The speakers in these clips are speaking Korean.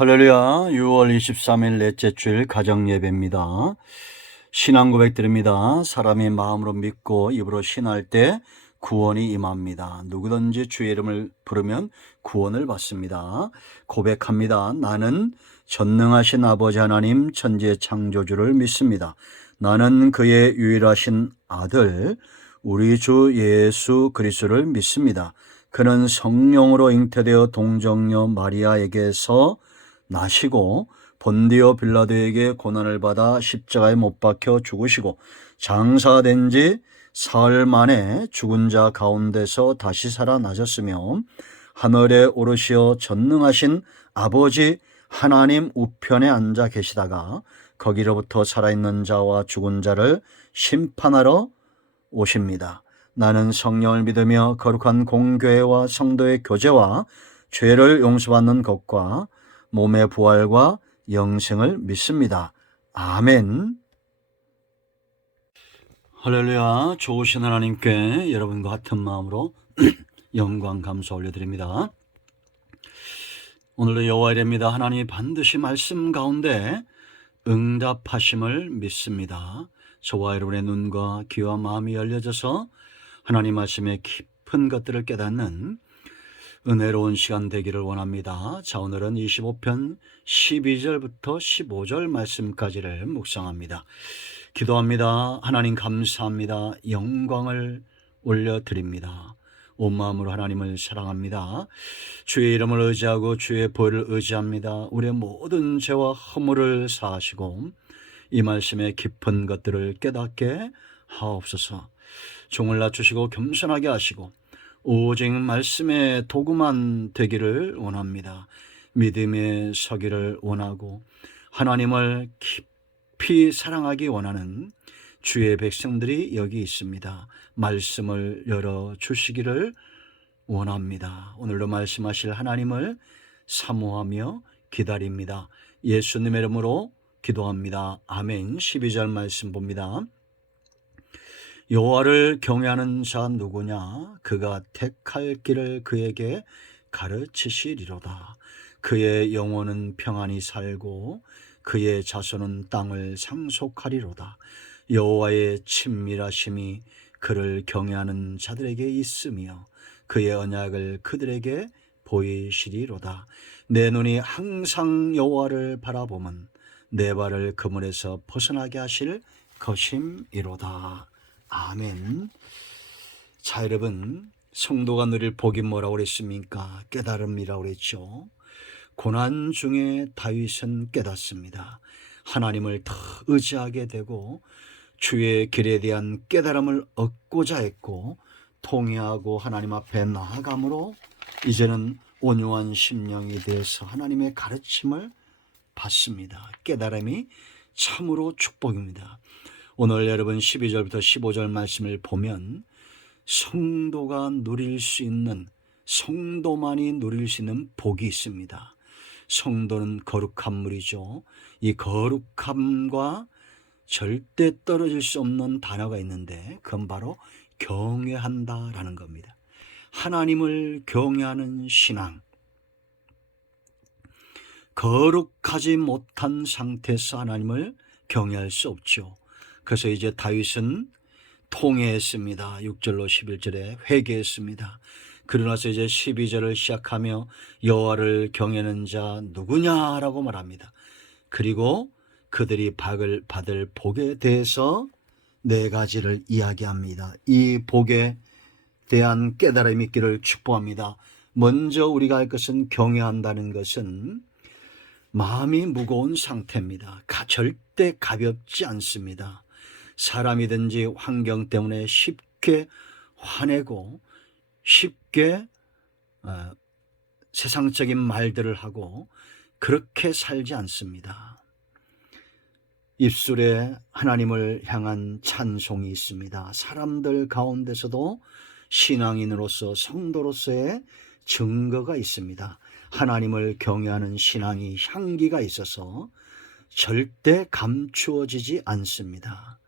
할렐루야. 6월 23일 넷째 주일 가정예배입니다. 신앙 고백드립니다. 사람이 마음으로 믿고 입으로 신할 때 구원이 임합니다. 누구든지 주의 이름을 부르면 구원을 받습니다. 고백합니다. 나는 전능하신 아버지 하나님 천지의 창조주를 믿습니다. 나는 그의 유일하신 아들 우리 주 예수 그리스도를 믿습니다. 그는 성령으로 잉태되어 동정녀 마리아에게서 나시고 본디오 빌라도에게 고난을 받아 십자가에 못 박혀 죽으시고 장사된 지 사흘 만에 죽은 자 가운데서 다시 살아나셨으며 하늘에 오르시어 전능하신 아버지 하나님 우편에 앉아 계시다가 거기로부터 살아있는 자와 죽은 자를 심판하러 오십니다. 나는 성령을 믿으며 거룩한 공교회와 성도의 교제와 죄를 용서받는 것과 몸의 부활과 영생을 믿습니다. 아멘. 할렐루야. 좋으신 하나님께 여러분과 같은 마음으로 영광 감사 올려드립니다. 오늘도 여호와의 일입니다. 하나님이 반드시 말씀 가운데 응답하심을 믿습니다. 저와 여러분의 눈과 귀와 마음이 열려져서 하나님 말씀의 깊은 것들을 깨닫는 은혜로운 시간 되기를 원합니다. 자, 오늘은 25편 12절부터 15절 말씀까지를 묵상합니다. 기도합니다. 하나님 감사합니다. 영광을 올려드립니다. 온 마음으로 하나님을 사랑합니다. 주의 이름을 의지하고 주의 보혈을 의지합니다. 우리의 모든 죄와 허물을 사하시고 이 말씀의 깊은 것들을 깨닫게 하옵소서. 종을 낮추시고 겸손하게 하시고 오직 말씀의 도구만 되기를 원합니다. 믿음의 서기를 원하고 하나님을 깊이 사랑하기 원하는 주의 백성들이 여기 있습니다. 말씀을 열어주시기를 원합니다. 오늘도 말씀하실 하나님을 사모하며 기다립니다. 예수님의 이름으로 기도합니다. 아멘. 12절 말씀 봅니다. 여호와를 경외하는 자 누구냐? 그가 택할 길을 그에게 가르치시리로다. 그의 영혼은 평안히 살고 그의 자손은 땅을 상속하리로다. 여호와의 친밀하심이 그를 경외하는 자들에게 있으며 그의 언약을 그들에게 보이시리로다. 내 눈이 항상 여호와를 바라보면 내 발을 그물에서 벗어나게 하실 것임이로다. 아멘. 자, 여러분, 성도가 누릴 복이 뭐라고 그랬습니까? 깨달음이라고 그랬죠. 고난 중에 다윗은 깨닫습니다. 하나님을 더 의지하게 되고 주의 길에 대한 깨달음을 얻고자 했고 통회하고 하나님 앞에 나아감으로 이제는 온유한 심령이 되어서 하나님의 가르침을 받습니다. 깨달음이 참으로 축복입니다. 오늘 여러분 12절부터 15절 말씀을 보면 성도가 누릴 수 있는, 성도만이 누릴 수 있는 복이 있습니다. 성도는 거룩한 물이죠. 이 거룩함과 절대 떨어질 수 없는 단어가 있는데 그건 바로 경외한다라는 겁니다. 하나님을 경외하는 신앙, 거룩하지 못한 상태에서 하나님을 경외할 수 없죠. 그래서 이제 다윗은 통회했습니다. 6절로 11절에 회개했습니다. 그러나서 이제 12절을 시작하며 여호와를 경외하는 자 누구냐라고 말합니다. 그리고 그들이 받을 복에 대해서 네 가지를 이야기합니다. 이 복에 대한 깨달음이 있기를 축복합니다. 먼저 우리가 할 것은 경외한다는 것은 마음이 무거운 상태입니다. 절대 가볍지 않습니다. 사람이든지 환경 때문에 쉽게 화내고 쉽게 세상적인 말들을 하고 그렇게 살지 않습니다. 입술에 하나님을 향한 찬송이 있습니다. 사람들 가운데서도 신앙인으로서 성도로서의 증거가 있습니다. 하나님을 경외하는 신앙이 향기가 있어서 절대 감추어지지 않습니다.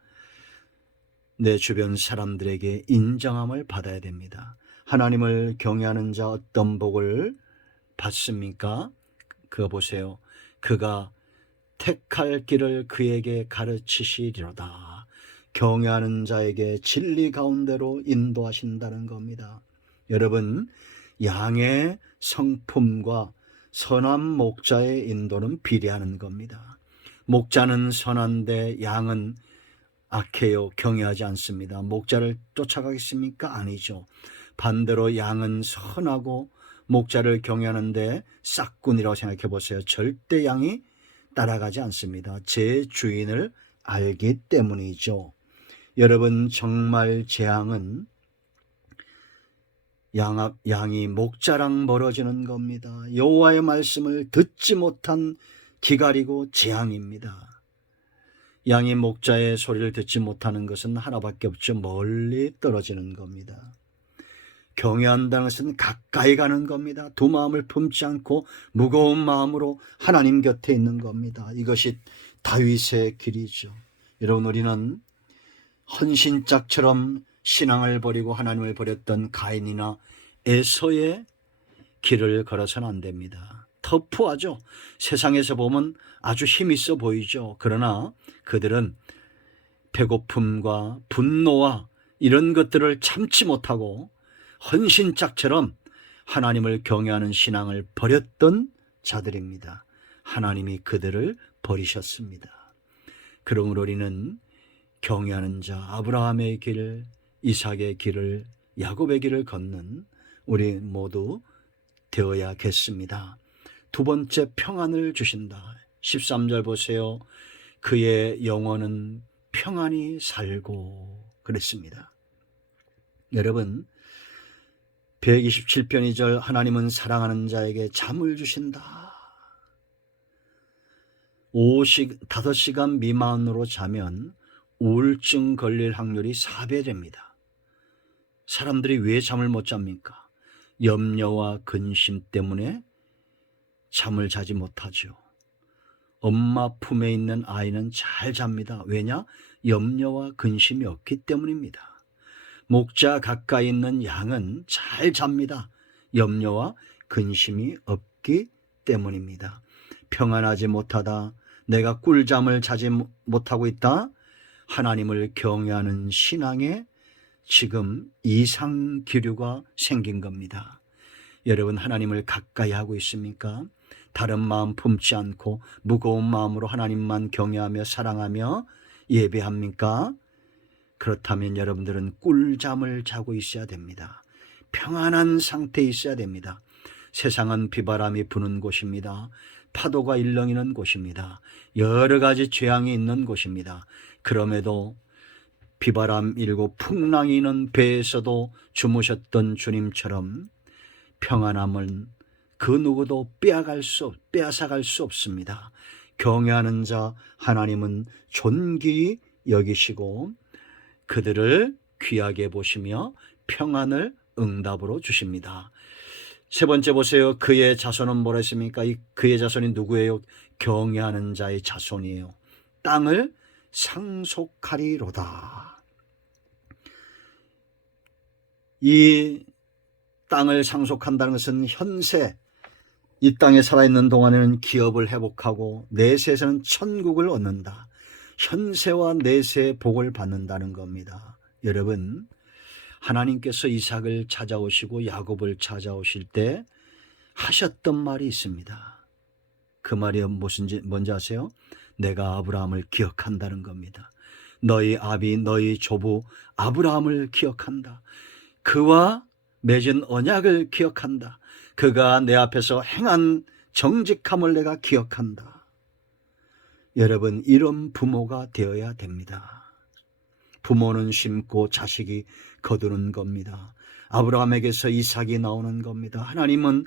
내 주변 사람들에게 인정함을 받아야 됩니다. 하나님을 경외하는 자 어떤 복을 받습니까? 그거 보세요. 그가 택할 길을 그에게 가르치시리로다. 경외하는 자에게 진리 가운데로 인도하신다는 겁니다. 여러분, 양의 성품과 선한 목자의 인도는 비례하는 겁니다. 목자는 선한데 양은 악해요. 경외하지 않습니다. 목자를 쫓아가겠습니까? 아니죠. 반대로 양은 선하고 목자를 경외하는데 싹군이라고 생각해 보세요. 절대 양이 따라가지 않습니다. 제 주인을 알기 때문이죠. 여러분, 정말 재앙은 양이 목자랑 멀어지는 겁니다. 여호와의 말씀을 듣지 못한 기갈이고 재앙입니다. 양이 목자의 소리를 듣지 못하는 것은 하나밖에 없죠. 멀리 떨어지는 겁니다. 경외한다는 것은 가까이 가는 겁니다. 두 마음을 품지 않고 무거운 마음으로 하나님 곁에 있는 겁니다. 이것이 다윗의 길이죠. 여러분, 우리는 헌신짝처럼 신앙을 버리고 하나님을 버렸던 가인이나 에서의 길을 걸어서는 안 됩니다. 터프하죠. 세상에서 보면 아주 힘있어 보이죠. 그러나 그들은 배고픔과 분노와 이런 것들을 참지 못하고 헌신짝처럼 하나님을 경외하는 신앙을 버렸던 자들입니다. 하나님이 그들을 버리셨습니다. 그러므로 우리는 경외하는 자 아브라함의 길, 이삭의 길을, 야곱의 길을 걷는 우리 모두 되어야겠습니다. 두 번째, 평안을 주신다. 13절 보세요. 그의 영혼은 평안히 살고 그랬습니다. 여러분, 127편 2절 하나님은 사랑하는 자에게 잠을 주신다. 5시간 미만으로 자면 우울증 걸릴 확률이 4배됩니다. 사람들이 왜 잠을 못 잡니까? 염려와 근심 때문에 잠을 자지 못하죠. 엄마 품에 있는 아이는 잘 잡니다. 왜냐? 염려와 근심이 없기 때문입니다. 목자 가까이 있는 양은 잘 잡니다. 염려와 근심이 없기 때문입니다. 평안하지 못하다, 내가 꿀잠을 자지 못하고 있다, 하나님을 경외하는 신앙에 지금 이상 기류가 생긴 겁니다. 여러분, 하나님을 가까이 하고 있습니까? 다른 마음 품지 않고 무거운 마음으로 하나님만 경외하며 사랑하며 예배합니까? 그렇다면 여러분들은 꿀잠을 자고 있어야 됩니다. 평안한 상태에 있어야 됩니다. 세상은 비바람이 부는 곳입니다. 파도가 일렁이는 곳입니다. 여러 가지 재앙이 있는 곳입니다. 그럼에도 비바람 일고 풍랑이 있는 배에서도 주무셨던 주님처럼 평안함은 그 누구도 빼앗아갈 수 없습니다. 경외하는 자 하나님은 존귀히 여기시고 그들을 귀하게 보시며 평안을 응답으로 주십니다. 세 번째 보세요. 그의 자손은 뭐라 했습니까? 그의 자손이 누구예요? 경외하는 자의 자손이에요. 땅을 상속하리로다. 이 땅을 상속한다는 것은 현세, 이 땅에 살아있는 동안에는 기업을 회복하고 내세에서는 천국을 얻는다. 현세와 내세의 복을 받는다는 겁니다. 여러분, 하나님께서 이삭을 찾아오시고 야곱을 찾아오실 때 하셨던 말이 있습니다. 그 말이 뭔지 아세요? 내가 아브라함을 기억한다는 겁니다. 너희 아비, 너희 조부 아브라함을 기억한다. 그와 맺은 언약을 기억한다. 그가 내 앞에서 행한 정직함을 내가 기억한다. 여러분, 이런 부모가 되어야 됩니다. 부모는 심고 자식이 거두는 겁니다. 아브라함에게서 이삭이 나오는 겁니다. 하나님은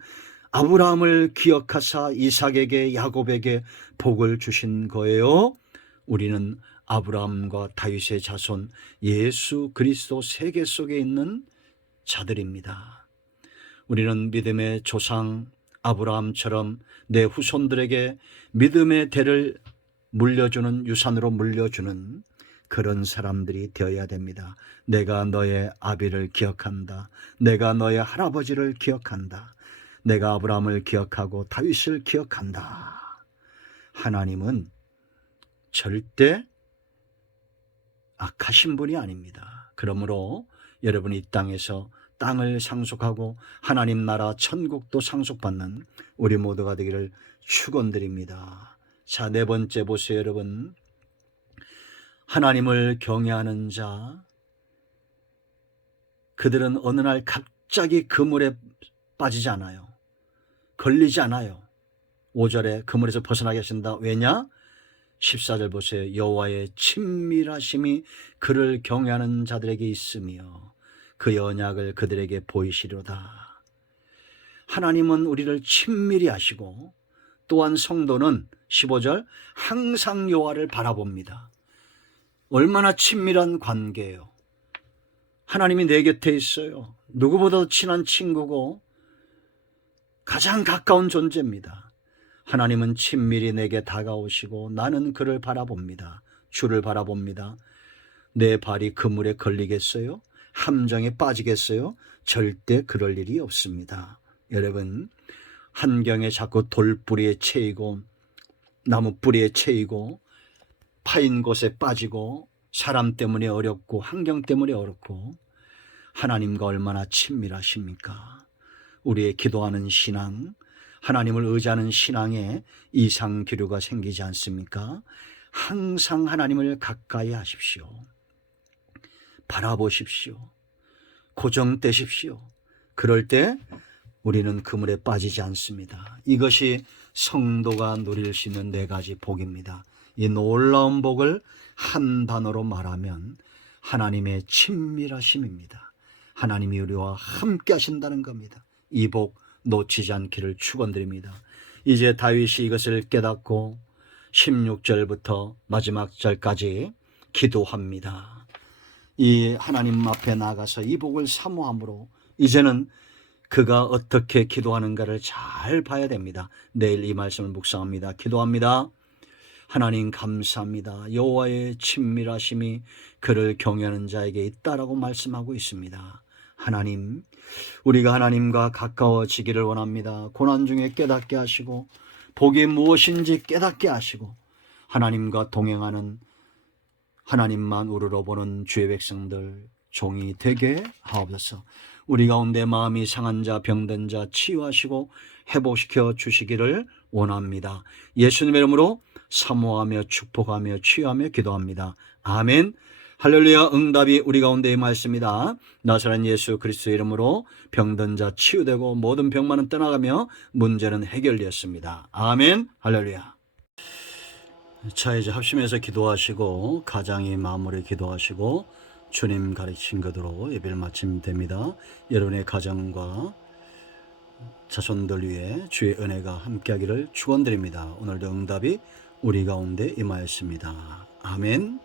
아브라함을 기억하사 이삭에게 야곱에게 복을 주신 거예요. 우리는 아브라함과 다윗의 자손 예수 그리스도 세계 속에 있는 자들입니다. 우리는 믿음의 조상 아브라함처럼 내 후손들에게 믿음의 대를 물려주는, 유산으로 물려주는 그런 사람들이 되어야 됩니다. 내가 너의 아비를 기억한다. 내가 너의 할아버지를 기억한다. 내가 아브라함을 기억하고 다윗을 기억한다. 하나님은 절대 악하신 분이 아닙니다. 그러므로 여러분이 이 땅에서 땅을 상속하고 하나님 나라 천국도 상속받는 우리 모두가 되기를 축원드립니다. 자, 네 번째 보세요, 여러분. 하나님을 경외하는 자, 그들은 어느 날 갑자기 그물에 빠지지 않아요. 걸리지 않아요. 5절에 그물에서 벗어나게 하신다. 왜냐? 14절 보세요. 여호와의 친밀하심이 그를 경외하는 자들에게 있으며 그 언약을 그들에게 보이시리로다. 하나님은 우리를 친밀히 하시고 또한 성도는 15절 항상 여호와를 바라봅니다. 얼마나 친밀한 관계예요. 하나님이 내 곁에 있어요. 누구보다도 친한 친구고 가장 가까운 존재입니다. 하나님은 친밀히 내게 다가오시고 나는 그를 바라봅니다. 주를 바라봅니다. 내 발이 그물에 걸리겠어요? 함정에 빠지겠어요? 절대 그럴 일이 없습니다. 여러분, 한경에 자꾸 돌뿌리에 채이고 나무 뿌리에 채이고 파인 곳에 빠지고 사람 때문에 어렵고 환경 때문에 어렵고 하나님과 얼마나 친밀하십니까? 우리의 기도하는 신앙, 하나님을 의지하는 신앙에 이상기류가 생기지 않습니까? 항상 하나님을 가까이 하십시오. 바라보십시오. 고정되십시오. 그럴 때 우리는 그물에 빠지지 않습니다. 이것이 성도가 누릴 수 있는 4가지 복입니다. 이 놀라운 복을 한 단어로 말하면 하나님의 친밀하심입니다. 하나님이 우리와 함께 하신다는 겁니다. 이 복 놓치지 않기를 축원드립니다. 이제 다윗이 이것을 깨닫고 16절부터 마지막 절까지 기도합니다. 이 하나님 앞에 나가서 이 복을 사모함으로 이제는 그가 어떻게 기도하는가를 잘 봐야 됩니다. 내일 이 말씀을 묵상합니다. 기도합니다. 하나님 감사합니다. 여호와의 친밀하심이 그를 경외하는 자에게 있다라고 말씀하고 있습니다. 하나님, 우리가 하나님과 가까워지기를 원합니다. 고난 중에 깨닫게 하시고 복이 무엇인지 깨닫게 하시고 하나님과 동행하는 하나님만 우러러 보는 주의 백성들 종이 되게 하옵소서. 우리 가운데 마음이 상한 자, 병든 자 치유하시고 회복시켜 주시기를 원합니다. 예수님의 이름으로 사모하며 축복하며 치유하며 기도합니다. 아멘. 할렐루야. 응답이 우리 가운데의 말씀이다. 나사렛 예수 그리스도의 이름으로 병든 자 치유되고 모든 병만은 떠나가며 문제는 해결되었습니다. 아멘. 할렐루야. 자, 이제 합심해서 기도하시고 가장이 마무리 기도하시고 주님 가르친 것으로 예배를 마치면 됩니다. 여러분의 가정과 자손들 위해 주의 은혜가 함께하기를 축원드립니다. 오늘도 응답이 우리 가운데 임하였습니다. 아멘.